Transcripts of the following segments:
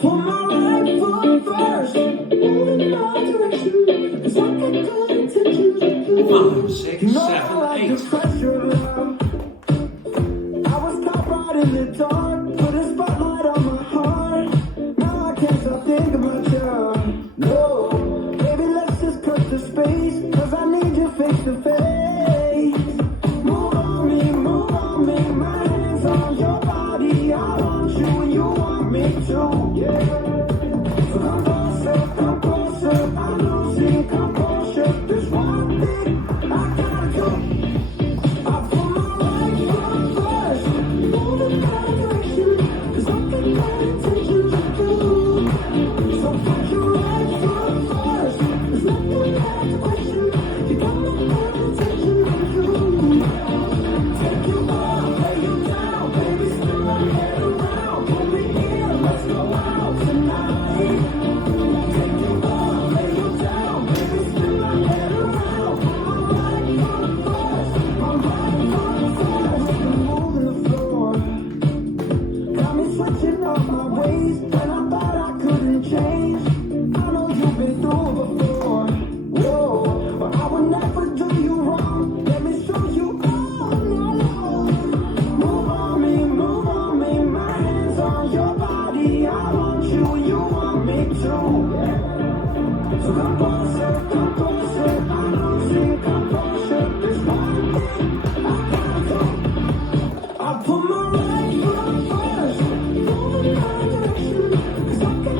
put my right foot first, moving in my direction. It's like I couldn't take you to do. 5, 6, 7, 8. I was caught right in the dark, put a spotlight on my heart. Now I can't stop thinking about you. No, baby, let's just cut the space, 'cause I need you face to face. Move on me, my hands on your body. I want you and you want me too, yeah. So come closer, I'm losing composure. There's one thing I gotta do. I put my right foot first, moving my direction, 'cause I can take you to do. So put your right foot first, there's nothing left to question. You got my attention to do. Take you up, lay you down, baby, spin my head around. Pull me in, let's go out tonight. Take you up, lay you down, baby, spin my head around. Put my right foot first, my right foot first. Moving the floor, got me switching up my ways, and I thought I couldn't change. I know you've been through it before, whoa, but I would never do you wrong. Let me show you all, no. Move on me, my hands on your body. I want you and you want me too. So come closer, I'm losing composure. There's one thing I gotta do. I put my right foot first, moving my direction, 'cause I can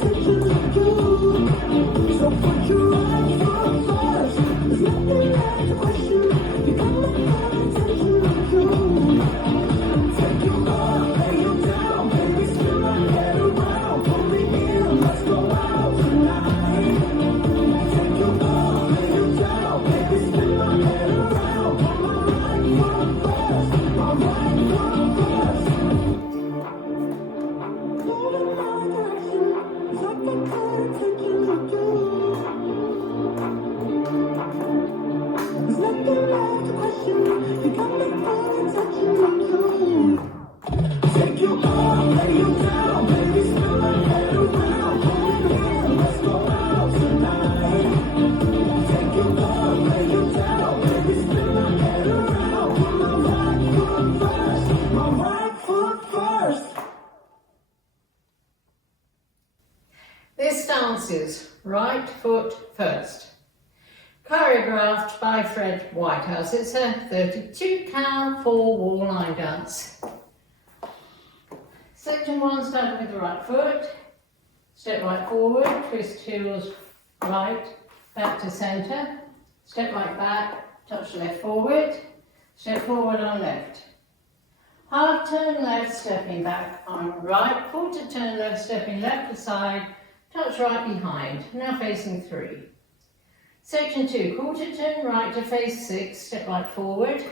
take you to you. So put your right foot first, there's nothing left to question. You got my attention to you. Take you up, lay you down, baby, spin my head around. Pull me in, let's go out tonight. Take you up, lay you down, baby, spin my head around. Put my right foot first, my right foot first. Moving my direction, 'cause I can take you to do. There's nothing left to question. You got me attention to you. Take you up, lay you down, baby, spin my head around. Pull me in, let's go out tonight. Take you up, lay you down, baby, spin my head around. Put my right foot first, my right foot first. This dance is right foot first. Choreographed by Fred Whitehouse. It's a 32 count 4-wall line dance. Section 1, starting with the right foot. Step right forward, twist heels right, back to centre. Step right back, touch left forward. Step forward on left. Half turn left, stepping back on right. Quarter turn left, stepping left to side. Touch right behind. Now facing 3. Section 2, quarter turn right to face 6, step right forward.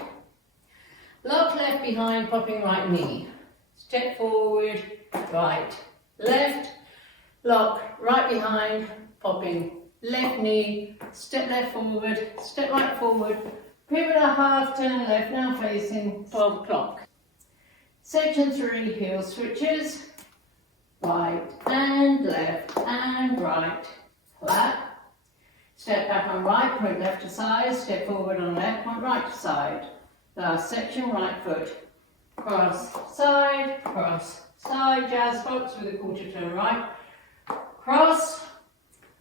Lock left behind, popping right knee. Step forward, right, left. Lock right behind, popping left knee. Step left forward, step right forward. Pivot a half turn left, now facing 12 o'clock. Section 3, heel switches. Right and left and right, flat. Step back on right, point left to side, step forward on left, point right to side. Last section, right foot. Cross, side, jazz box with a quarter turn right. Cross,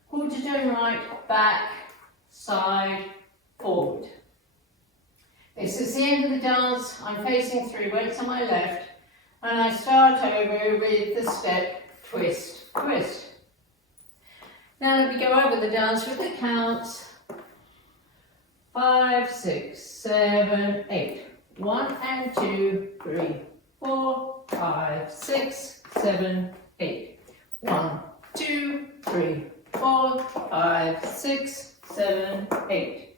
quarter turn right, back, side, forward. This is the end of the dance. I'm facing 3 weights on my left, and I start over with the step, twist, twist. Now let me go over the dance with the counts. 5, 6, 7, 8. 1 and 2, 3, 4, 5, 6, 7, 8. 1, 2, 3, 4, 5, 6, 7, 8.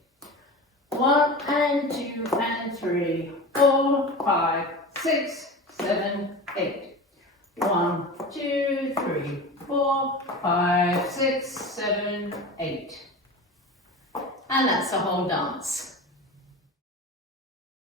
1 and 2 and 3, 4, 5, 6, 7, 8. 1, 2, 3, 4, 5, 6, 7, 8. And that's the whole dance.